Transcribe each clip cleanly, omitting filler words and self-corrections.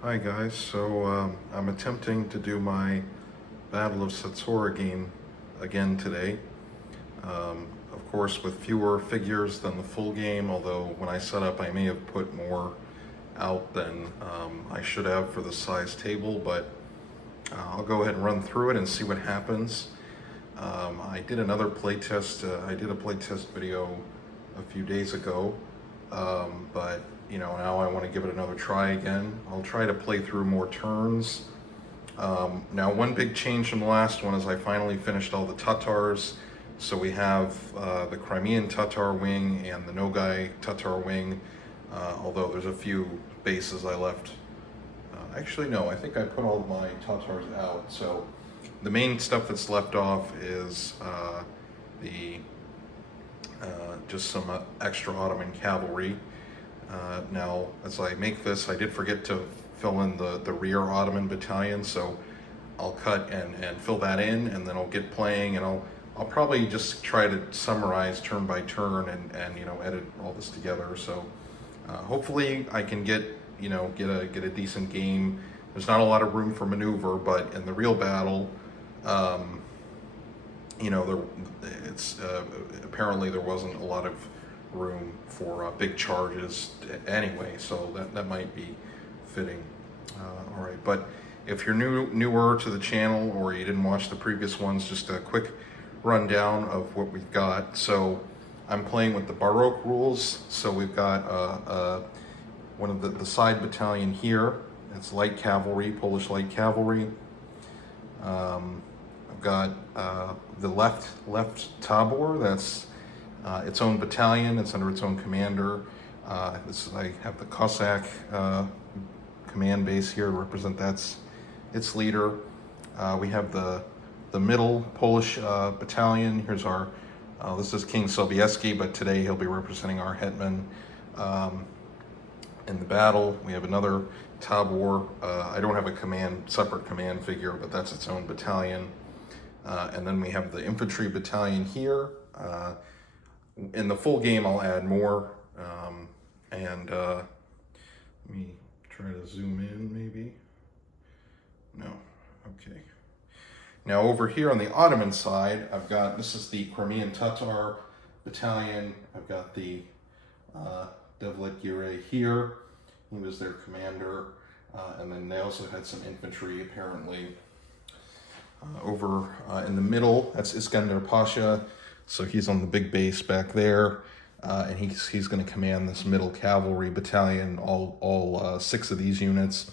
Hi guys, I'm attempting to do my Battle of Cecora game again today. Of course with fewer figures than the full game, although when I set up I may have put more out than I should have for the size table, but I'll go ahead and run through it and see what happens. I did another playtest, I did a playtest video a few days ago, but now I want to give it another try again. I'll try to play through more turns. Now one big change from the last one is I finally finished all the Tatars. So we have the Crimean Tatar wing and the Nogai Tatar wing, although there's a few bases I left. Actually no, I think I put all my Tatars out. So the main stuff that's left off is the just some extra Ottoman cavalry. Now, as I make this, I did forget to fill in the rear Ottoman battalion, so I'll cut and fill that in, and then I'll get playing, and I'll probably just try to summarize turn by turn and edit all this together. So hopefully I can get a decent game. There's not a lot of room for maneuver, but in the real battle, apparently there wasn't a lot of room for big charges anyway, so that might be fitting. All right, but if you're newer to the channel or you didn't watch the previous ones, just a quick rundown of what we've got. So I'm playing with the Baroque rules. So we've got one of the side battalion here. It's light cavalry, Polish light cavalry. I've got the left tabor. That's its own battalion. It's under its own commander. I have the Cossack command base here to represent that's its leader. We have the middle Polish battalion. Here's our this is King Sobieski, but today he'll be representing our hetman in the battle. We have another tabor. I don't have a separate command figure, but that's its own battalion. And then we have the infantry battalion here. In the full game, I'll add more. Let me try to zoom in, maybe. No, okay. Now over here on the Ottoman side, this is the Crimean Tatar battalion. I've got the Devlet Gire here. He was their commander. And then they also had some infantry, apparently. Over in the middle, that's Iskandar Pasha. So he's on the big base back there. And he's going to command this middle cavalry battalion, all 6 of these units.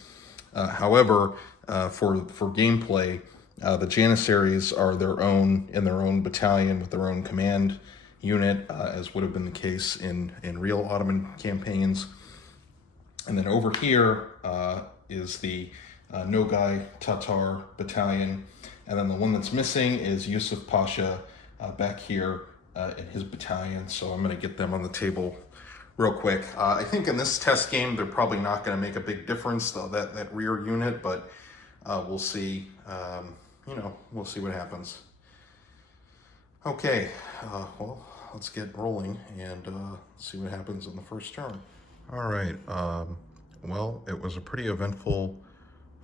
However, for gameplay, the Janissaries are in their own battalion with their own command unit, as would have been the case in real Ottoman campaigns. And then over here is the Nogai Tatar battalion. And then the one that's missing is Yusuf Pasha back here in his battalion. So I'm going to get them on the table real quick. I think in this test game, they're probably not going to make a big difference, though, that rear unit, but we'll see. We'll see what happens. Okay, well, let's get rolling and see what happens in the first turn. All right, well, it was a pretty eventful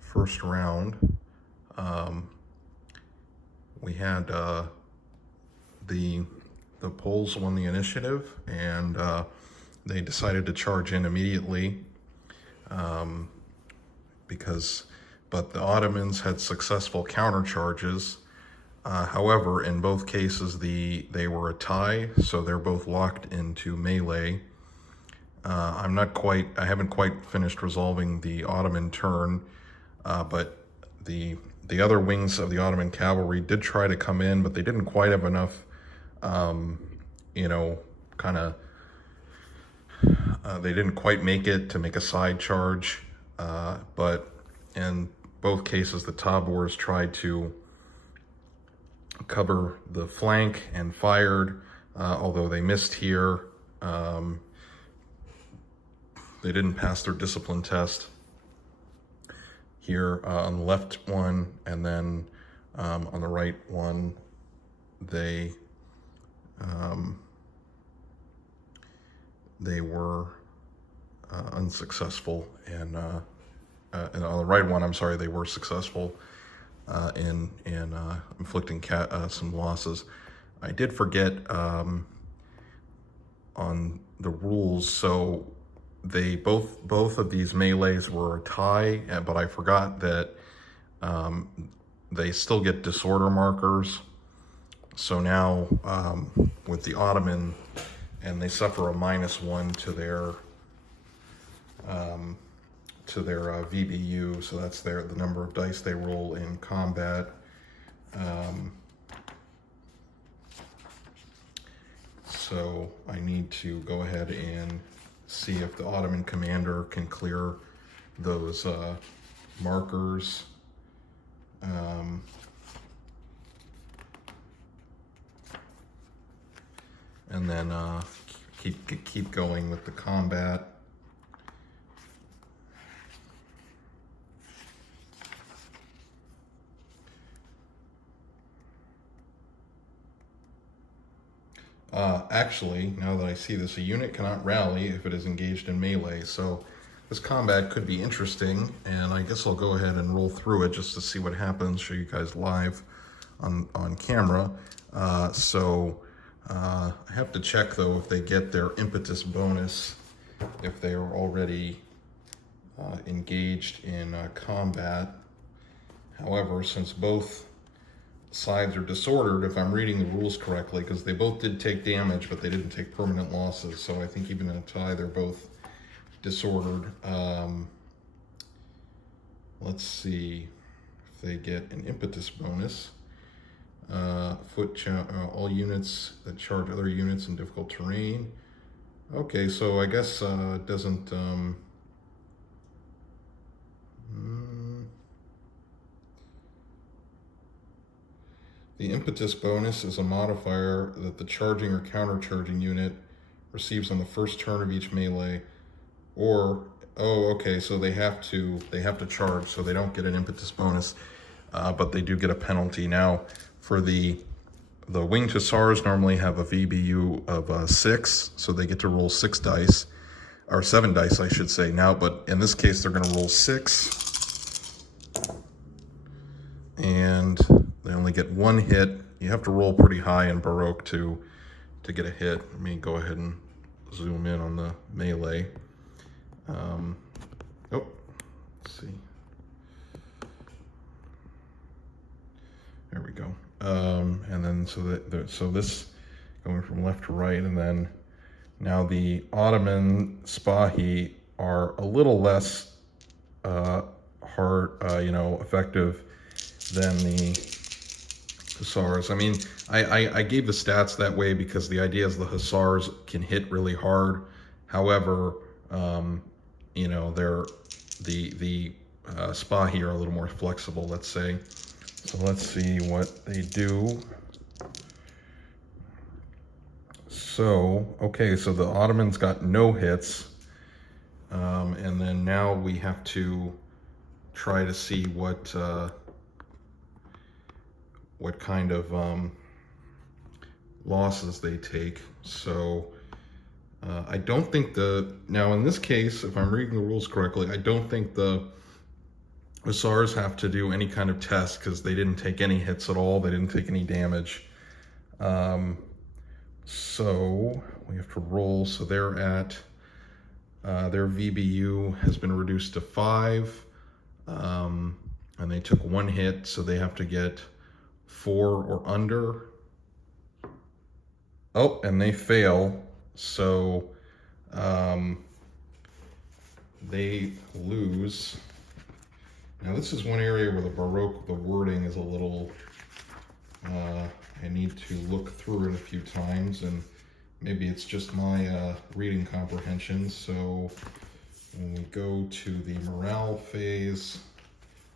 first round. We had the Poles won the initiative, and they decided to charge in immediately but the Ottomans had successful countercharges. However, in both cases, they were a tie, so they're both locked into melee. I haven't quite finished resolving the Ottoman turn, but the other wings of the Ottoman cavalry did try to come in, but they didn't quite have enough, they didn't quite make it to make a side charge, but in both cases, the Tabors tried to cover the flank and fired, although they missed here. They didn't pass their discipline test here on the left one, and then on the right one, they were unsuccessful in on the right one, I'm sorry, they were successful in inflicting some losses. I did forget on the rules, so they both of these melees were a tie, but I forgot that they still get disorder markers. So now with the Ottoman, and they suffer a -1 to their VBU, so that's the number of dice they roll in combat. So I need to go ahead and see if the Ottoman commander can clear those markers. And then keep going with the combat. Actually, now that I see this, a unit cannot rally if it is engaged in melee. So this combat could be interesting, and I guess I'll go ahead and roll through it just to see what happens, show you guys live on camera. I have to check though if they get their impetus bonus if they are already engaged in combat. However, since both sides are disordered, if I'm reading the rules correctly, because they both did take damage, but they didn't take permanent losses. So I think even in a tie, they're both disordered. Let's see if they get an impetus bonus. All units that charge other units in difficult terrain. Okay, so I guess it doesn't. The impetus bonus is a modifier that the charging or counter-charging unit receives on the first turn of each melee, or okay, so they have to charge, so they don't get an impetus bonus, but they do get a penalty. Now, for the winged hussars normally have a VBU of 6, so they get to roll 6 dice, or 7 dice, I should say now. But in this case, they're going to roll 6, and they only get 1 hit. You have to roll pretty high in Baroque to get a hit. Let me go ahead and zoom in on the melee. Let's see. There we go. And then so this going from left to right, and then now the Ottoman Spahi are a little less effective than the hussars. I mean, I gave the stats that way because the idea is the hussars can hit really hard. However, they're the Spahi are a little more flexible, let's say. So let's see what they do. So, okay, so the Ottomans got no hits. And then now we have to try to see what kind of losses they take. So I don't think now in this case, if I'm reading the rules correctly, I don't think the hussars have to do any kind of test because they didn't take any hits at all. They didn't take any damage. So we have to roll. So they're at, their VBU has been reduced to 5. And they took 1 hit, so they have to get 4 or under. Oh, and they fail. So they lose. Now this is one area where the Baroque, the wording is a little, I need to look through it a few times, and maybe it's just my reading comprehension. So when we go to the morale phase,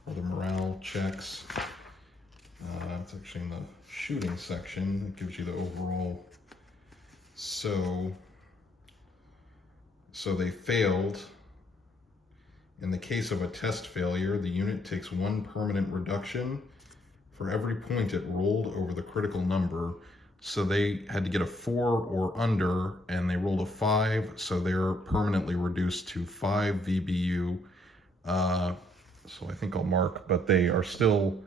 or the morale checks, it's actually in the shooting section. It gives you the overall. So they failed. In the case of a test failure, the unit takes 1 permanent reduction for every point it rolled over the critical number. So they had to get a 4 or under, and they rolled a 5, so they're permanently reduced to 5 VBU So I think I'll mark, but they are still,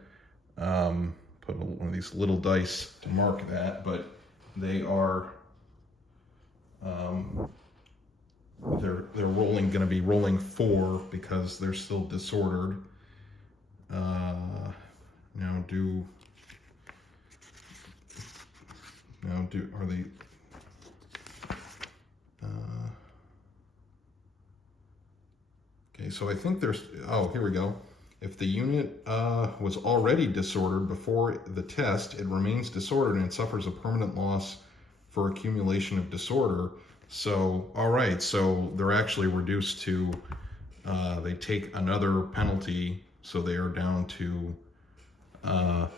put one of these little dice to mark that, but they are, they're going to be rolling 4 because they're still disordered. Are they, okay, so I think there's, oh, here we go. If the unit was already disordered before the test, it remains disordered and suffers a permanent loss for accumulation of disorder. So, all right, so they're actually reduced to, they take another penalty, so they are down to, let's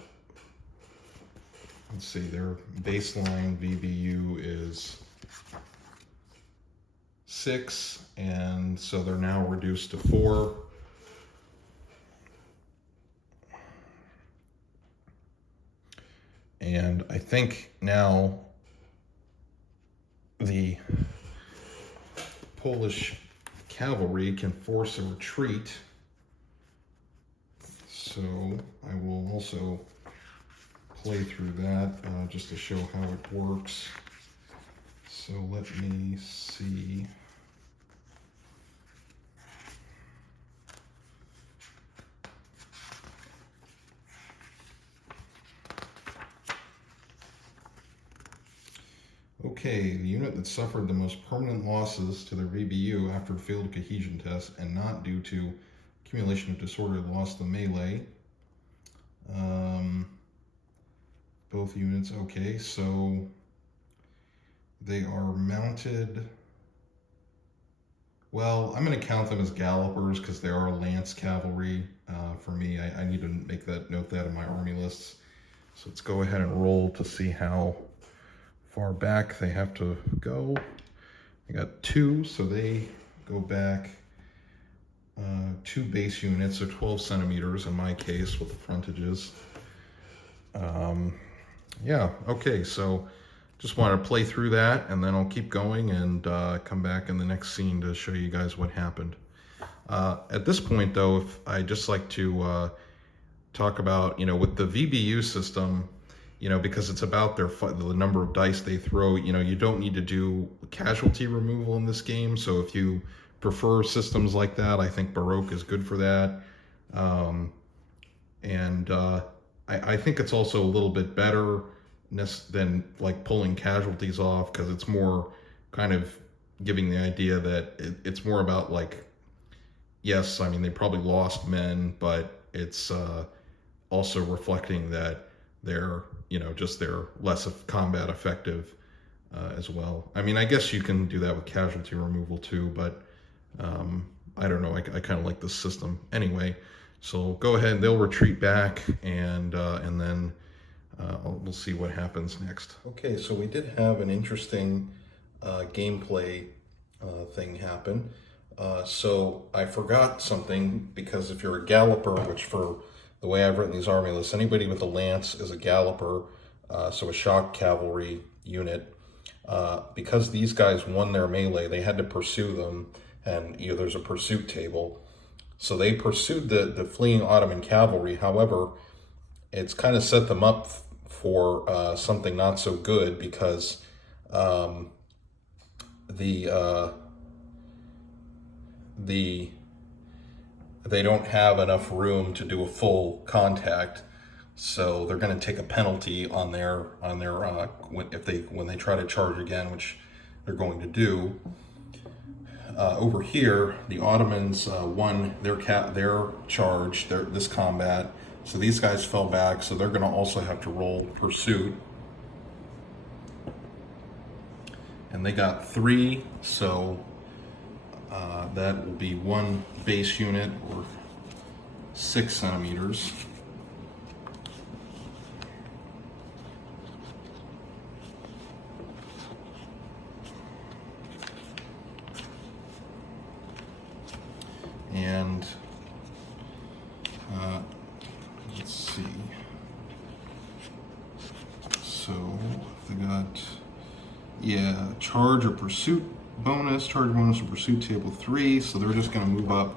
see, their baseline VBU is 6, and so they're now reduced to 4. And I think now the Polish cavalry can force a retreat. So I will also play through that just to show how it works. So let me see. Okay, the unit that suffered the most permanent losses to their VBU after a failed cohesion test and not due to accumulation of disorder lost the melee. Both units, okay, so they are mounted. Well, I'm going to count them as gallopers because they are lance cavalry. For me, I need to make that note that in my army lists. So let's go ahead and roll to see how far back they have to go. I got 2, so they go back 2 base units, so 12 centimeters in my case with the frontages. Yeah, okay, so just want to play through that, and then I'll keep going and come back in the next scene to show you guys what happened. At this point, though, if I just like to talk about, with the VBU system, because it's about the number of dice they throw, you don't need to do casualty removal in this game. So if you prefer systems like that, I think Baroque is good for that. I think it's also a little bit better than like pulling casualties off, because it's more kind of giving the idea that it's more about like, yes, I mean, they probably lost men, but it's also reflecting that they're, they're less combat effective as well. I mean, I guess you can do that with casualty removal too, but I don't know, I kind of like this system. Anyway, so go ahead, they'll retreat back, and then we'll see what happens next. Okay, so we did have an interesting gameplay thing happen. So I forgot something, because if you're a galloper, which for the way I've written these army lists, anybody with a lance is a galloper, so a shock cavalry unit. Because these guys won their melee, they had to pursue them, and there's a pursuit table. So they pursued the fleeing Ottoman cavalry. However, it's kind of set them up for something not so good, because they don't have enough room to do a full contact, so they're going to take a penalty on their when they try to charge again, which they're going to do. Over here, the Ottomans won their charge, this combat, so these guys fell back, so they're going to also have to roll pursuit, and they got 3, so that will be 1 base unit, or 6 centimeters. And let's see. So they got, charge or pursuit bonus, or pursuit table 3. So they're just going to move up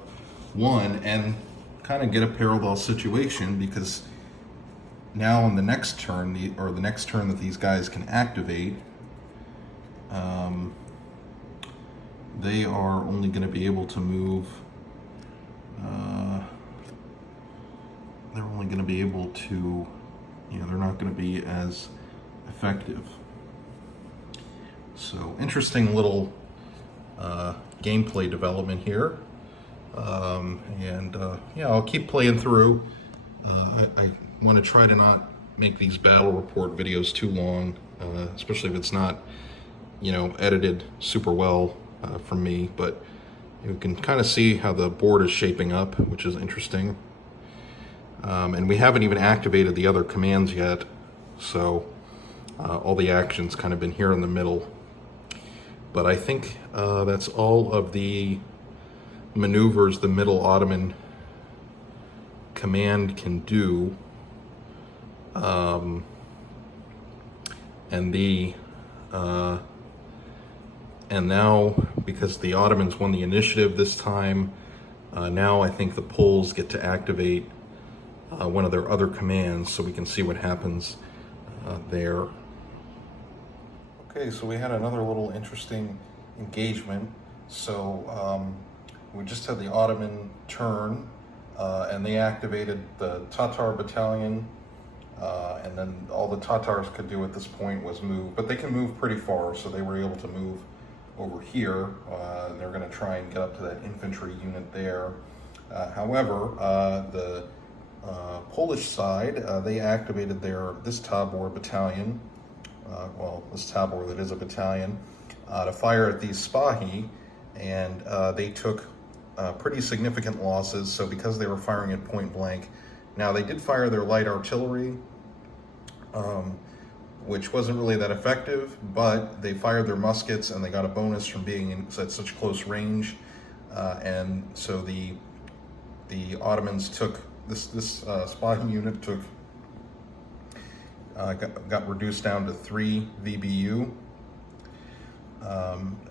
one and kind of get a parallel situation, because now on the next turn, the next turn that these guys can activate, they are only going to be able to move. They're only going to be able to, they're not going to be as effective. So interesting little gameplay development here. Yeah, I'll keep playing through. I want to try to not make these battle report videos too long, especially if it's not, edited super well from me, but you can kind of see how the board is shaping up, which is interesting. And we haven't even activated the other commands yet, so all the action's kind of been here in the middle. But I think that's all of the maneuvers the middle Ottoman command can do. And now, because the Ottomans won the initiative this time, now I think the Poles get to activate one of their other commands, so we can see what happens there. Okay, so we had another little interesting engagement. So we just had the Ottoman turn, and they activated the Tatar battalion, and then all the Tatars could do at this point was move, but they can move pretty far, so they were able to move over here. They're going to try and get up to that infantry unit there. However, the Polish side, they activated this Tabor battalion, this Tabor that is a battalion, to fire at these Spahi, and they took pretty significant losses. So because they were firing at point blank, now they did fire their light artillery, which wasn't really that effective, but they fired their muskets and they got a bonus from being at such close range. And so the Ottomans took this Spahi unit got reduced down to 3 VBU.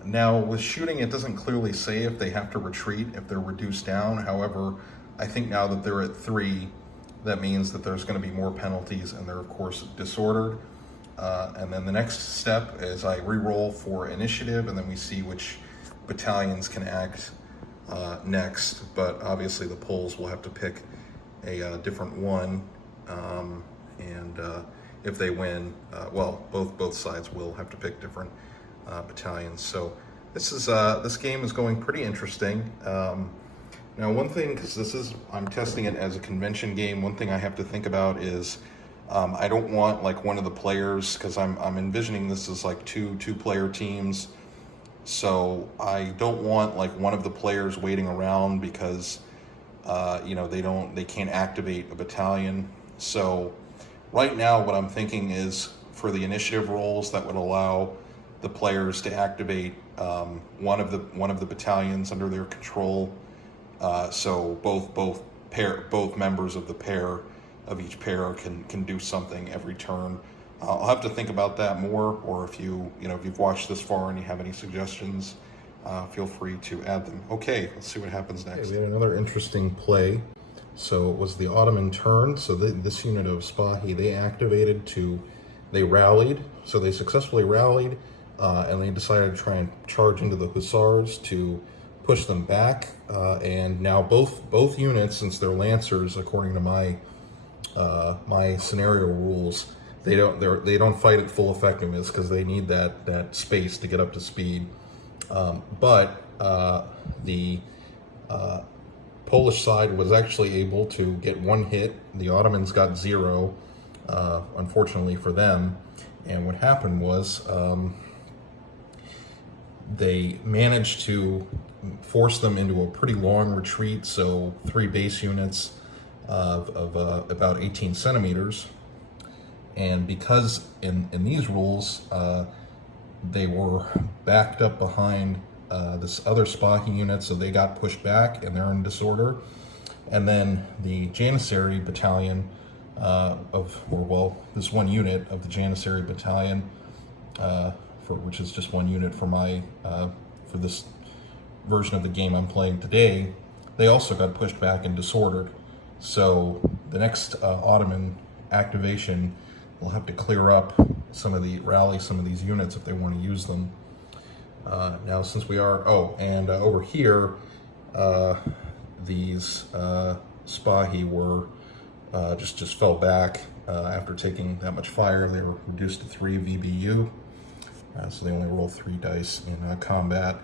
Now with shooting, it doesn't clearly say if they have to retreat if they're reduced down. However, I think now that they're at 3, that means that there's going to be more penalties, and they're of course disordered. And then the next step is I re-roll for initiative, and then we see which battalions can act next. But obviously the Poles will have to pick a different one, and if they win, both sides will have to pick different battalions. So this game is going pretty interesting. Now, one thing, because I'm testing it as a convention game, one thing I have to think about is I don't want like one of the players, because I'm envisioning this as like two-player teams. So I don't want like one of the players waiting around because they can't activate a battalion. So right now what I'm thinking is for the initiative rolls that would allow the players to activate one of the battalions under their control. So both members of the pair of each pair can do something every turn. I'll have to think about that more, or if you've watched this far and you have any suggestions, feel free to add them. Okay, let's see what happens next. Okay, we had another interesting play. So it was the Ottoman turn. So this unit of Spahi, they rallied. So they successfully rallied, and they decided to try and charge into the Hussars to push them back. And now both units, since they're Lancers, according to my scenario rules, they don't fight at full effectiveness because they need that space to get up to speed. But the Polish side was actually able to get 1 hit. The Ottomans got 0, unfortunately for them. And what happened was they managed to force them into a pretty long retreat. So 3 base units of about 18 centimeters. And because in these rules, they were backed up behind this other Spahi unit, so they got pushed back and they're in disorder. And then the Janissary battalion this one unit of the Janissary battalion, which is just one unit for this version of the game I'm playing today, they also got pushed back and disordered. So the next Ottoman activation will have to clear up rally some of these units if they want to use them. Now, since we are, over here, these Spahi were just fell back after taking that much fire. They were reduced to 3 VBU, so they only roll 3 dice in combat.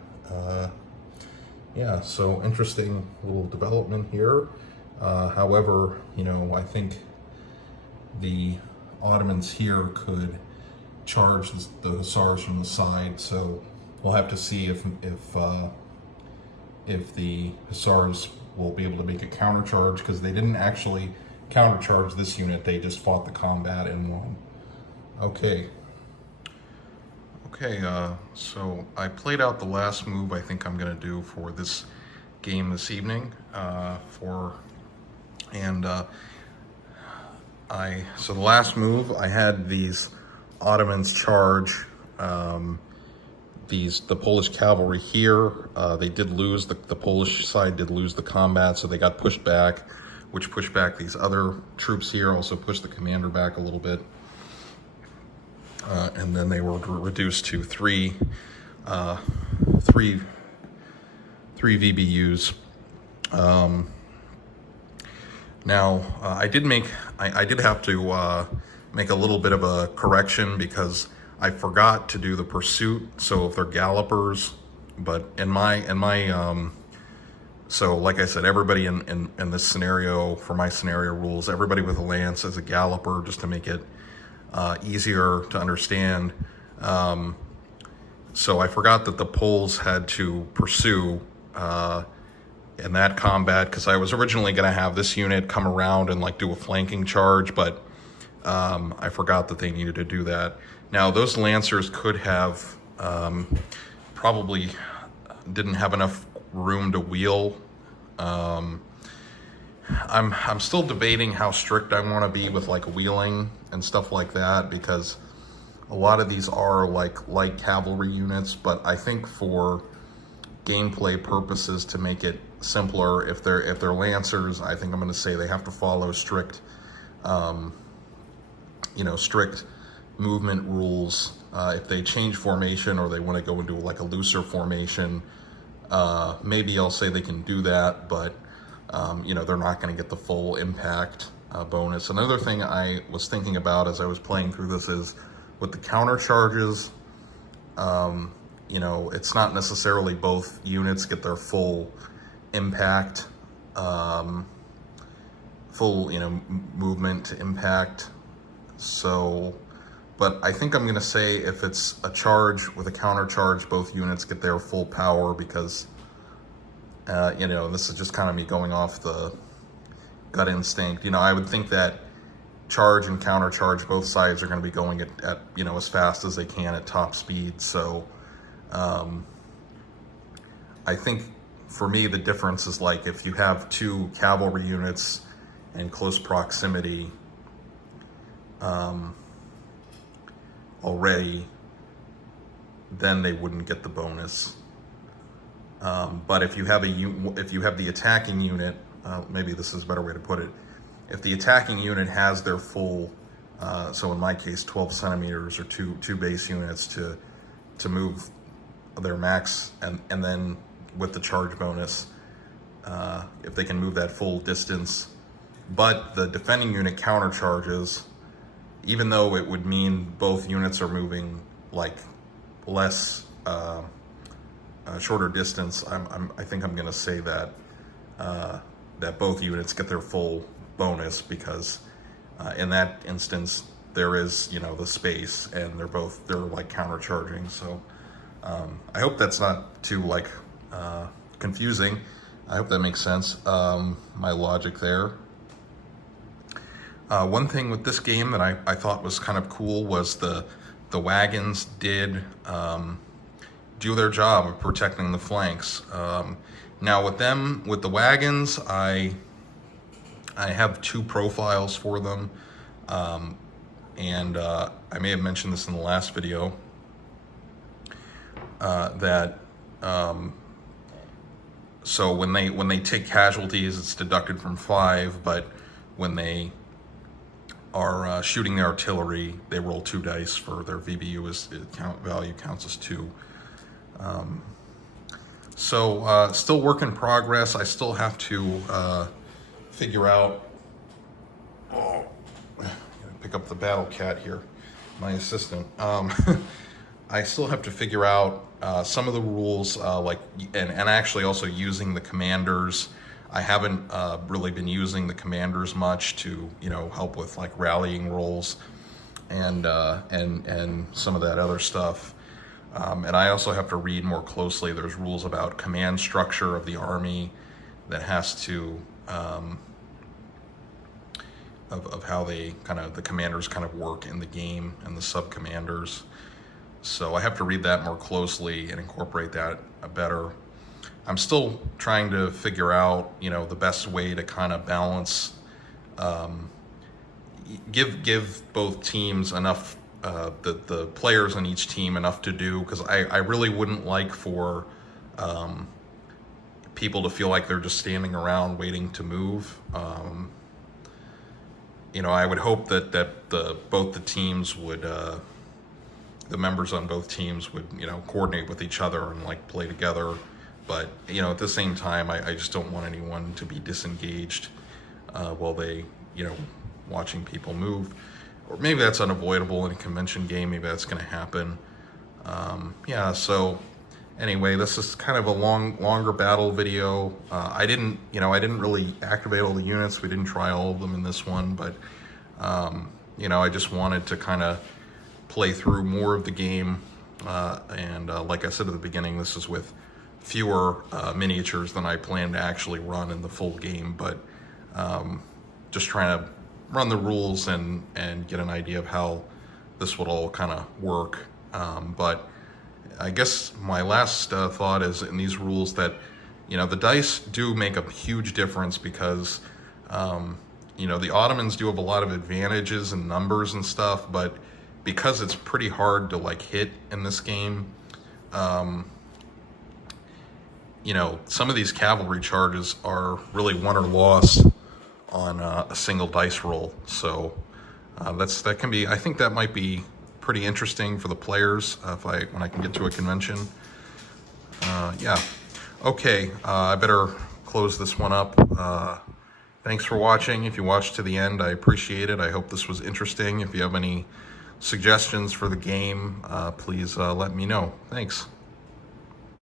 Yeah, so interesting little development here. However, I think the Ottomans here could charge the Hussars from the side, so we'll have to see if the Hussars will be able to make a countercharge, because they didn't actually countercharge this unit, they just fought the combat and won. Okay, so I played out the last move I think I'm gonna do for this game this evening. So the last move, I had these Ottomans charge the Polish cavalry here. They did lose, the Polish side did lose the combat, so they got pushed back, which pushed back these other troops here, also pushed the commander back a little bit. And then they were reduced to 3 VBUs. Now, I did have to make a little bit of a correction, because I forgot to do the pursuit. So if they're gallopers, but so like I said, everybody in this scenario, for my scenario rules, everybody with a lance is a galloper, just to make it easier to understand. So I forgot that the Poles had to pursue in that combat, because I was originally going to have this unit come around and do a flanking charge, but I forgot that they needed to do that. Now, those Lancers could have probably didn't have enough room to wheel. I'm still debating how strict I want to be with wheeling and stuff like that, because a lot of these are light cavalry units, but I think for gameplay purposes, to make it simpler, if they're Lancers, I think I'm going to say they have to follow strict strict movement rules. If they change formation, or they want to go into a looser formation, maybe I'll say they can do that, but they're not going to get the full impact bonus. Another thing I was thinking about as I was playing through this is, with the counter charges, it's not necessarily both units get their full impact, full movement impact. So, but I think I'm going to say if it's a charge with a counter charge, both units get their full power, because this is just kind of me going off the gut instinct. I would think that charge and counter charge, both sides are going to be going at as fast as they can at top speed. So I think for me the difference is if you have 2 cavalry units in close proximity already, then they wouldn't get the bonus. But if you have the attacking unit, maybe this is a better way to put it. If the attacking unit has their full, so in my case, 12 centimeters or two base units to move their max, and then with the charge bonus, if they can move that full distance, but the defending unit counter charges, even though it would mean both units are moving less, shorter distance, I think I'm going to say that that both units get their full bonus, because in that instance there is the space, and they're counter charging. So I hope that's not too confusing. I hope that makes sense, my logic there. One thing with this game that I thought was kind of cool was the wagons did do their job of protecting the flanks. Now with the wagons, I have 2 profiles for them, and I may have mentioned this in the last video, So when they take casualties, it's deducted from 5, but when they are shooting the artillery, they roll 2 dice for their VBU value counts as 2. So still work in progress. I still have to figure out. Oh, pick up the battle cat here, my assistant. I still have to figure out some of the rules, and actually also using the commanders. I haven't really been using the commanders much to, help with like rallying rolls and some of that other stuff. And I also have to read more closely. There's rules about command structure of the army that has to, of how they the commanders kind of work in the game and the sub-commanders. So I have to read that more closely and incorporate that better. I'm still trying to figure out, the best way to kind of balance, give both teams enough, the players on each team enough to do, because I really wouldn't like for people to feel like they're just standing around waiting to move. I would hope that both the teams would, the members on both teams would, coordinate with each other and like play together. But, at the same time, I just don't want anyone to be disengaged while they, watching people move. Or maybe that's unavoidable in a convention game. Maybe that's going to happen. So anyway, this is kind of a longer battle video. I didn't really activate all the units. We didn't try all of them in this one, but, I just wanted to kind of play through more of the game. And like I said at the beginning, this is with fewer miniatures than I plan to actually run in the full game, but just trying to run the rules and get an idea of how this would all kind of work. But I guess my last thought is in these rules that, the dice do make a huge difference because, the Ottomans do have a lot of advantages in numbers and stuff, but because it's pretty hard to like hit in this game, some of these cavalry charges are really won or lost on a single dice roll. So that can be, I think that might be pretty interesting for the players when I can get to a convention. Okay, I better close this one up. Thanks for watching. If you watched to the end, I appreciate it. I hope this was interesting. If you have any suggestions for the game, please let me know. Thanks.